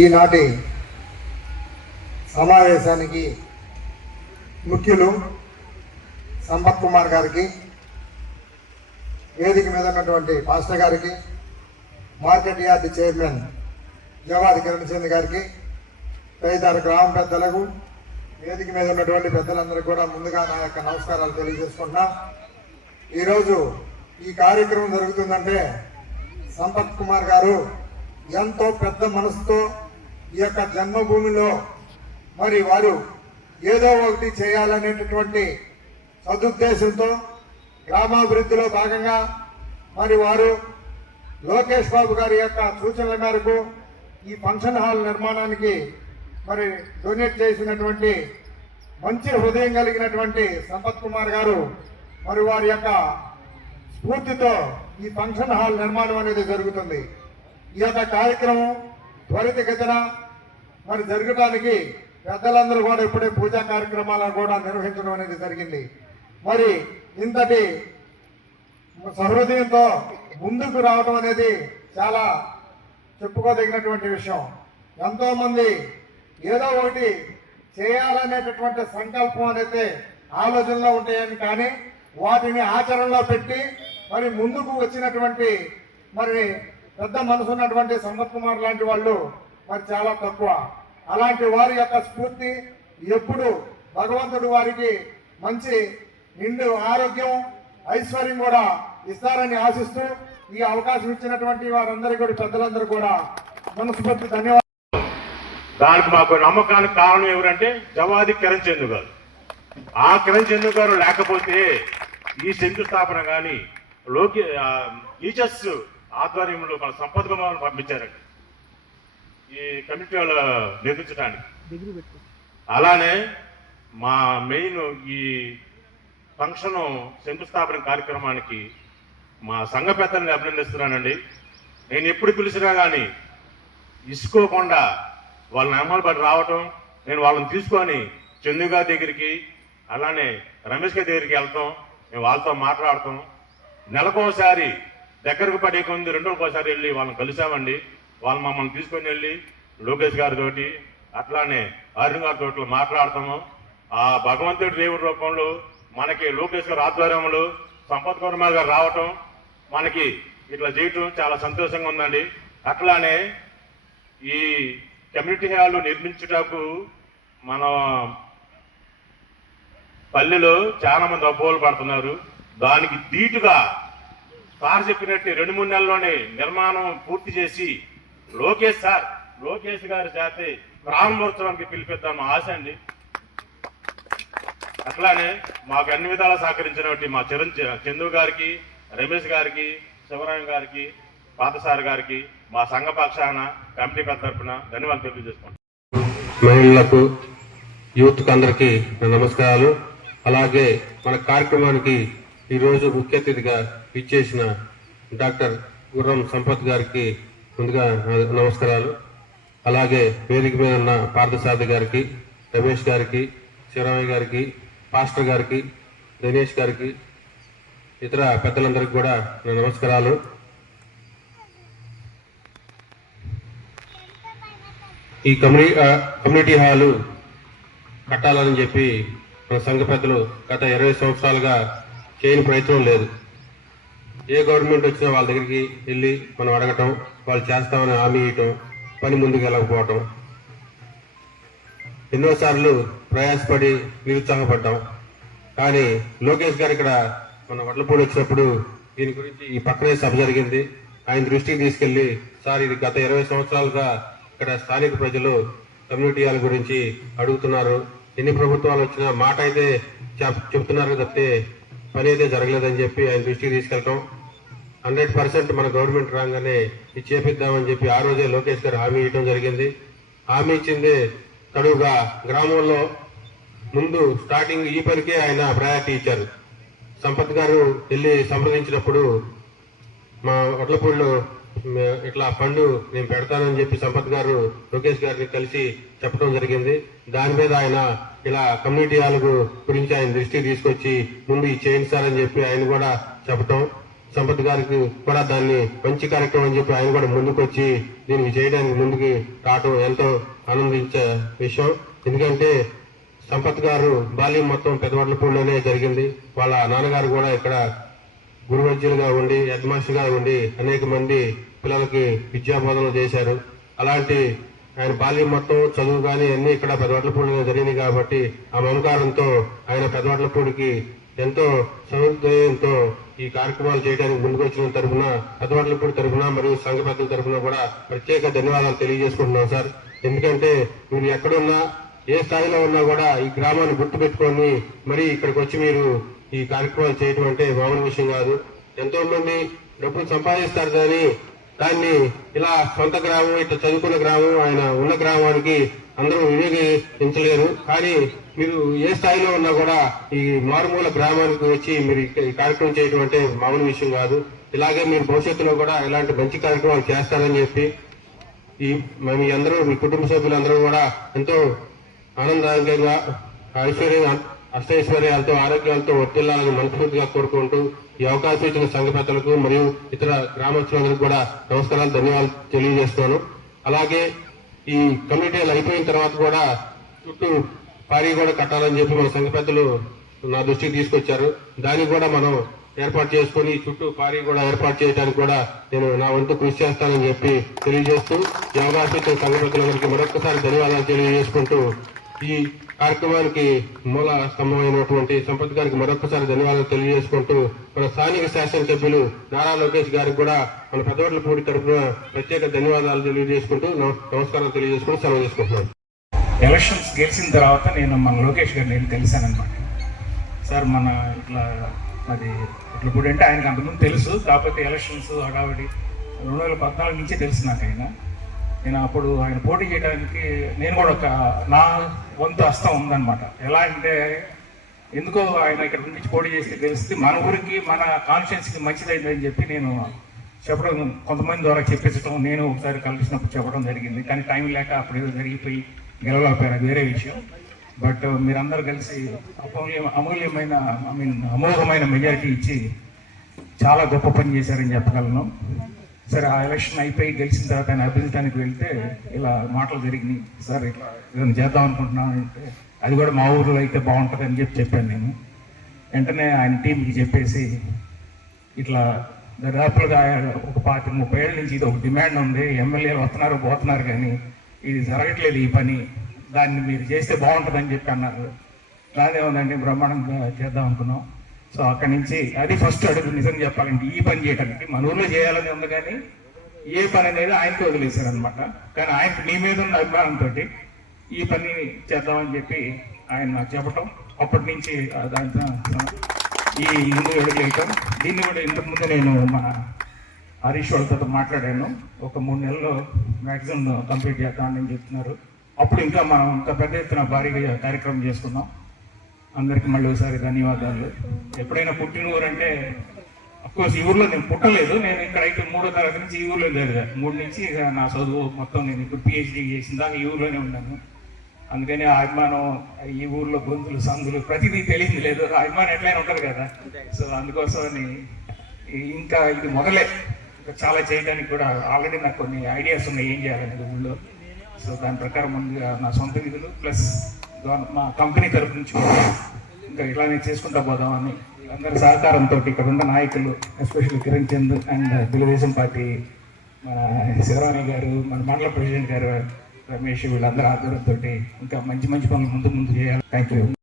ఈనాటి సమావేశానికి ముఖ్యులు సంపత్ కుమార్ గారికి వేదిక మీద ఉన్నటువంటి పాస్టర్ గారికి market yard chairman Jawadi Kiran Chand గారికి తదితర గ్రామ పెద్దలకు వేదిక మీద ఉన్నటువంటి పెద్దలందరికీ కూడా ముందుగా నా యొక్క నమస్కారాలు తెలియజేసుకుంటున్నా. ఈరోజు ఈ కార్యక్రమం జరుగుతుందంటే సంపత్ కుమార్ గారు ఎంతో పెద్ద మనసుతో ఈ యొక్క జన్మభూమిలో మరి వారు ఏదో ఒకటి చేయాలనేటటువంటి సదుద్దేశంతో గ్రామాభివృద్ధిలో భాగంగా మరి వారు లోకేష్ బాబు గారి యొక్క సూచనల మేరకు ఈ ఫంక్షన్ హాల్ నిర్మాణానికి మరి డొనేట్ చేసినటువంటి మంచి హృదయం కలిగినటువంటి సంపత్ కుమార్ గారు మరి వారి యొక్క స్ఫూర్తితో ఈ ఫంక్షన్ హాల్ నిర్మాణం అనేది జరుగుతుంది. ఈ యొక్క కార్యక్రమం త్వరితగతిన మరి జరగడానికి పెద్దలందరూ కూడా ఇప్పుడే పూజా కార్యక్రమాలను కూడా నిర్వహించడం అనేది జరిగింది. మరి ఇంతటి సహృదయంతో ముందుకు రావడం అనేది చాలా చెప్పుకోదగినటువంటి విషయం. ఎంతోమంది ఏదో ఒకటి చేయాలనేటటువంటి సంకల్పం అనేది ఆలోచనలో ఉంటాయని కానీ వాటిని ఆచరణలో పెట్టి మరి ముందుకు వచ్చినటువంటి మరి పెద్ద మనసు ఉన్నటువంటి సంపత్ కుమార్ లాంటి వాళ్ళు మరి చాలా తక్కువ. అలాంటి వారి యొక్క స్ఫూర్తి ఎప్పుడు భగవంతుడు వారికి మంచి నిండు ఆరోగ్యం ఐశ్వర్యం కూడా ఇస్తారని ఆశిస్తూ ఈ అవకాశం ఇచ్చినటువంటి వారందరికీ కూడా పెద్దలందరూ కూడా మనస్ఫూర్తి ధన్యవాదాలు. దానికి మాకు నమ్మకానికి కారణం ఎవరంటే జవాది కిరణ్ చందు గారు. ఆ కిరణ్ చందు గారు లేకపోతే ఈ శంకుస్థాపన కానీ లోకి టీచర్స్ ఆధ్వర్యంలో మన సంపద కుమార్ పంపించారండి. ఈ కమిటీ వాళ్ళు నిర్మించడానికి. అలానే మా మెయిన్ ఈ ఫంక్షన్ శంకుస్థాపన కార్యక్రమానికి మా సంఘ పెద్దల్ని అభినందిస్తున్నానండి. నేను ఎప్పుడు పిలిచినా కానీ ఇసుకోకుండా వాళ్ళని అమలు పడి రావటం నేను వాళ్ళని తీసుకొని చందు గారి దగ్గరికి అలానే రమేష్ గారి దగ్గరికి వెళ్తాం మేము వాళ్ళతో మాట్లాడతాం. నెలకోసారి దగ్గరకు పడే కొంది రెండు ఒకసారి వెళ్ళి వాళ్ళని కలిసామండి వాళ్ళు మమ్మల్ని తీసుకొని వెళ్ళి లోకేష్ గారితోటి అట్లానే అరుణ్ గారితో మాట్లాడతాము. ఆ భగవంతుడి దేవుడి రూపంలో మనకి లోకేష్ గారి ఆధ్వర్యంలో సంపత్ కుమార్ గారు రావటం మనకి ఇట్లా చేయటం చాలా సంతోషంగా ఉందండి. అట్లానే ఈ కమ్యూనిటీ హాల్ నిర్మించుటకు మన పల్లెలో చాలా మంది అబ్బోలు పడుతున్నారు. దానికి ధీటుగా సార్ చెప్పినట్టు రెండు మూడు నెలల్లోనే నిర్మాణం పూర్తి చేసి లోకేష్ సార్ లోకేష్ గారి చేత ప్రారంభోత్సవానికి పిలిపిద్దాం ఆశ అండి. అట్లానే మాకు అన్ని విధాలా సహకరించినటువంటి మా చిరం చందు గారికి రమేష్ గారికి శివరాయం గారికి పాతసారి గారికి మా సంఘ పక్షాన కమిటీ పెద్ద తరఫున ధన్యవాదాలు తెలియజేసుకుంటాం మహిళలకు యూత్ అందరికీ నమస్కారాలు. అలాగే మన కార్యక్రమానికి ఈరోజు ముఖ్య అతిథిగా ఇచ్చేసిన డాక్టర్ గుర్రం సంపత్ గారికి ముందుగా నా నమస్కారాలు. అలాగే వేదిక మీద ఉన్న పార్థసారథి గారికి రమేష్ గారికి శివరామయ్య గారికి పాస్టర్ గారికి దినేష్ గారికి ఇతర పెద్దలందరికీ కూడా నా నమస్కారాలు. ఈ కమ్యూని కమ్యూనిటీ హాలు కట్టాలని చెప్పి మన సంఘ పెద్దలు గత ఇరవై సంవత్సరాలుగా చేయని ప్రయత్నం లేదు. ఏ గవర్నమెంట్ వచ్చినా వాళ్ళ దగ్గరికి వెళ్ళి మనం అడగటం వాళ్ళు చేస్తామని హామీ ఇవ్వటం పని ముందుకు వెళ్ళకపోవటం. ఎన్నోసార్లు ప్రయాసపడి నిరుత్సాహపడ్డాం. కానీ లోకేష్ గారు ఇక్కడ మన వడ్లపూడి వచ్చినప్పుడు దీని గురించి ఈ పక్కనే సభ జరిగింది. ఆయన దృష్టికి తీసుకెళ్ళి సార్ ఇది గత ఇరవై సంవత్సరాలుగా ఇక్కడ స్థానిక ప్రజలు కమ్యూనిటీ గురించి అడుగుతున్నారు. ఎన్ని ప్రభుత్వాలు వచ్చినా మాట అయితే చెప్- చెప్తున్నారు తప్పితే పని అయితే జరగలేదని చెప్పి ఆయన దృష్టికి తీసుకెళ్ళటం. హండ్రెడ్ పర్సెంట్ మన గవర్నమెంట్ రాగానే ఇది చేపిద్దామని చెప్పి ఆ రోజే లోకేష్ గారు హామీ ఇవ్వడం జరిగింది. హామీ ఇచ్చింది తడువుగా గ్రామంలో ముందు స్టార్టింగ్ ఈ పనికే ఆయన ప్రయారిటీ ఇచ్చారు. సంపత్ గారు వెళ్ళి సంప్రదించినప్పుడు మా వడ్లపూడిలో ఇట్లా ఫండ్ నేను పెడతానని చెప్పి సంపత్ గారు లోకేష్ గారిని కలిసి చెప్పడం జరిగింది. దాని మీద ఆయన ఇలా కమ్యూనిటీ హాల్ గురించి ఆయన దృష్టికి తీసుకొచ్చి ముందు ఇది చేయించాలని చెప్పి ఆయన కూడా చెప్పటం. సంపత్ గారికి కూడా దాన్ని మంచి కార్యక్రమం అని చెప్పి ఆయన కూడా ముందుకు వచ్చి దీనికి చేయడానికి ముందుకు రావటం ఎంతో ఆనందించే విషయం. ఎందుకంటే సంపత్ గారు బాల్యం మొత్తం పెదవడ్లపూడిలోనే జరిగింది. వాళ్ళ నాన్నగారు కూడా ఇక్కడ గురువైద్యులుగా ఉండి హెడ్మాస్టర్గా ఉండి అనేక మంది పిల్లలకి విద్యాబోధన చేశారు. అలాంటి ఆయన బాల్యం మొత్తం చదువు కానీ అన్ని ఇక్కడ పెదవట్లపూడిలో జరిగినాయి కాబట్టి ఆ మమకారంతో ఆయన పెదవట్లపూడికి ఎంతో సౌకర్యంతో ఈ కార్యక్రమాలు చేయడానికి ముందుకు వచ్చిన తరఫున పెదవట్లపూడి తరఫున మరియు సంఘ పెద్దల తరఫున కూడా ప్రత్యేక ధన్యవాదాలు తెలియజేసుకుంటున్నాం సార్. ఎందుకంటే మీరు ఎక్కడున్నా ఏ స్థాయిలో ఉన్నా కూడా ఈ గ్రామాన్ని గుర్తుపెట్టుకొని మరి ఇక్కడికి వచ్చి మీరు ఈ కార్యక్రమాలు చేయటం అంటే మామూలు విషయం కాదు. ఎంతో మంది డబ్బులు సంపాదిస్తారు కానీ దాన్ని ఇలా సొంత గ్రామం ఇట్లా చదువుకున్న గ్రామం ఆయన ఉన్న గ్రామానికి అందరూ వినియోగించలేరు. కానీ మీరు ఏ స్థాయిలో ఉన్నా కూడా ఈ మారుమూల గ్రామానికి వచ్చి మీరు ఈ కార్యక్రమం చేయడం అంటే మామూలు విషయం కాదు. ఇలాగే మీరు భవిష్యత్తులో కూడా ఇలాంటి మంచి కార్యక్రమాలు చేస్తారని చెప్పి ఈ మీ అందరూ మీ కుటుంబ సభ్యులందరూ కూడా ఎంతో ఆనందంగా ఐశ్వర్య అష్టైశ్వర్యాలతో ఆరోగ్యాలతో వర్తిల్లాలని మనస్ఫూర్తిగా కోరుకుంటూ ఈ అవకాశం ఇచ్చిన సంఘ పెద్దలకు మరియు ఇతర గ్రామస్తులందరికీ కూడా నమస్కారాలు ధన్యవాదాలు తెలియజేస్తున్నాను. అలాగే ఈ కమిటీలు అయిపోయిన తర్వాత కూడా చుట్టూ పారీ కూడా కట్టాలని చెప్పి మన సంఘ పెద్దలు నా దృష్టికి తీసుకొచ్చారు. దానికి కూడా మనం ఏర్పాటు చేసుకుని చుట్టూ పారీ కూడా ఏర్పాటు చేయడానికి కూడా నేను నా వంతు కృషి చేస్తానని చెప్పి తెలియజేస్తూ ఈ అవకాశం ఇచ్చిన మరొకసారి ధన్యవాదాలు తెలియజేసుకుంటూ ఈ కార్యక్రమానికి మూల స్తంభమైనటువంటి సంపత్ గారికి మరొకసారి ధన్యవాదాలు తెలియజేసుకుంటూ మన స్థానిక శాసనసభ్యులు నారా లోకేష్ గారికి కూడా మన పెద్దవడ్లపూడి తరఫున ప్రత్యేక ధన్యవాదాలు తెలియజేసుకుంటూ నమస్కారం తెలియజేసుకుంటూ సెలవు చేసుకుంటున్నాను ఎలక్షన్స్ గెలిచిన తర్వాత నేను మన లోకేష్ గారిని నేను కలిశానమాట సార్ మన ఇట్లా అది ఇట్లా ఇప్పుడు అంటే ఆయనకు అంతకుముందు తెలుసు కాకపోతే ఎలక్షన్స్ హడావిడి రెండు వేల పద్నాలుగు నుంచే తెలుసు నాకు ఆయన. నేను అప్పుడు ఆయన పోటీ చేయడానికి నేను కూడా ఒక నా వంతు హస్తం ఉందన్నమాట. ఎలా అంటే ఎందుకో ఆయన ఇక్కడ నుంచి పోటీ చేస్తే తెలిస్తే మన ఊరికి మన కాన్షియన్స్కి మంచిదైందని చెప్పి నేను చెప్పడం కొంతమంది ద్వారా చెప్పించడం నేను ఒకసారి కలిసినప్పుడు చెప్పడం జరిగింది. కానీ టైం లేక అప్పుడు ఏదో జరిగిపోయి గెలవలేకపోయారు. అది వేరే విషయం. బట్ మీరందరూ కలిసి అమూల్య అమూల్యమైన ఐ మీన్ అమోఘమైన మెజారిటీ ఇచ్చి చాలా గొప్ప పని చేశారని చెప్పగలను. సరే ఆ ఎలక్షన్ అయిపోయి గెలిచిన తర్వాత ఆయన అభివృద్ధానికి వెళ్తే ఇలా మాటలు జరిగినాయి. సార్ ఇట్లా ఏదైనా చేద్దాం అనుకుంటున్నాను అంటే అది కూడా మా ఊర్లో అయితే బాగుంటుంది అని చెప్పి చెప్పాను నేను. వెంటనే ఆయన టీంకి చెప్పేసి ఇట్లా దాదాపులుగా ఒక పాతి ముప్పై ఏళ్ళ నుంచి ఇది ఒక డిమాండ్ ఉంది. ఎమ్మెల్యేలు వస్తున్నారు పోతున్నారు కానీ ఇది జరగట్లేదు ఈ పని. దాన్ని మీరు చేస్తే బాగుంటుందని చెప్పి అన్నారు. దాదే ఉందండి బ్రహ్మాండంగా చేద్దాం అనుకున్నాం. సో అక్కడి నుంచి అది ఫస్ట్ అడుగు నిజం చెప్పాలంటే ఈ పని చేయడానికి మన ఊర్లో చేయాలని ఉంది కానీ ఏ పని అనేది ఆయనకి వదిలేశారు అనమాట కానీ ఆయన నీ మీద ఉన్న అభిమానంతో ఈ పని చేద్దామని చెప్పి ఆయన నాకు చెప్పటం. అప్పటి నుంచి ఆ ఈ ముందు అడుగులేయటం దీన్ని కూడా ఇంతకుముందు నేను మన హరీష్ వాళ్ళతో మాట్లాడాను. ఒక మూడు నెలల్లో మ్యాక్సిమం కంప్లీట్ చేద్దామని చెప్తున్నారు అప్పుడు ఇంకా మనం ఇంకా పెద్ద ఎత్తున భారీగా కార్యక్రమం చేసుకుందాం అందరికి మళ్ళీ ఒకసారి ధన్యవాదాలు. ఎప్పుడైనా పుట్టిన ఊరు అంటే కోర్స్ ఈ ఊర్లో నేను పుట్టలేదు. నేను ఇక్కడ అయితే మూడో తరగతి నుంచి ఈ ఊర్లో చదివా మూడు నుంచి ఇక నా చదువు మొత్తం నేను ఇప్పుడు పిహెచ్డీ చేసిన దాకా ఈ ఊర్లోనే ఉన్నాను. అందుకని ఆ అభిమానం ఈ ఊర్లో గొంతులు సందులు ప్రతిదీ తెలియదు లేదు. అభిమానం ఎట్లయినా ఉంటుంది కదా. సో అందుకోసమని ఇంకా ఇది మొదలే. ఇంకా చాలా చేయడానికి కూడా ఆల్రెడీ నాకు కొన్ని ఐడియాస్ ఉన్నాయి ఏం చేయాలనేది ఊళ్ళో. సో దాని ప్రకారం ముందుగా నా సొంత నిధులు ప్లస్ మా కంపెనీ తరపు నుంచి ఇంకా ఇలానే చేసుకుంటా పోదామని అందరి సహకారంతో ఇక్కడ ఉన్న నాయకులు especially Kiran Chand and Telugu Desam party మన శివరాణి గారు మన మండల ప్రెసిడెంట్ గారు రమేష్ వీళ్ళందరూ ఆధ్వర్యంతో ఇంకా మంచి మంచి పనులు ముందు ముందు చేయాలి. Thank you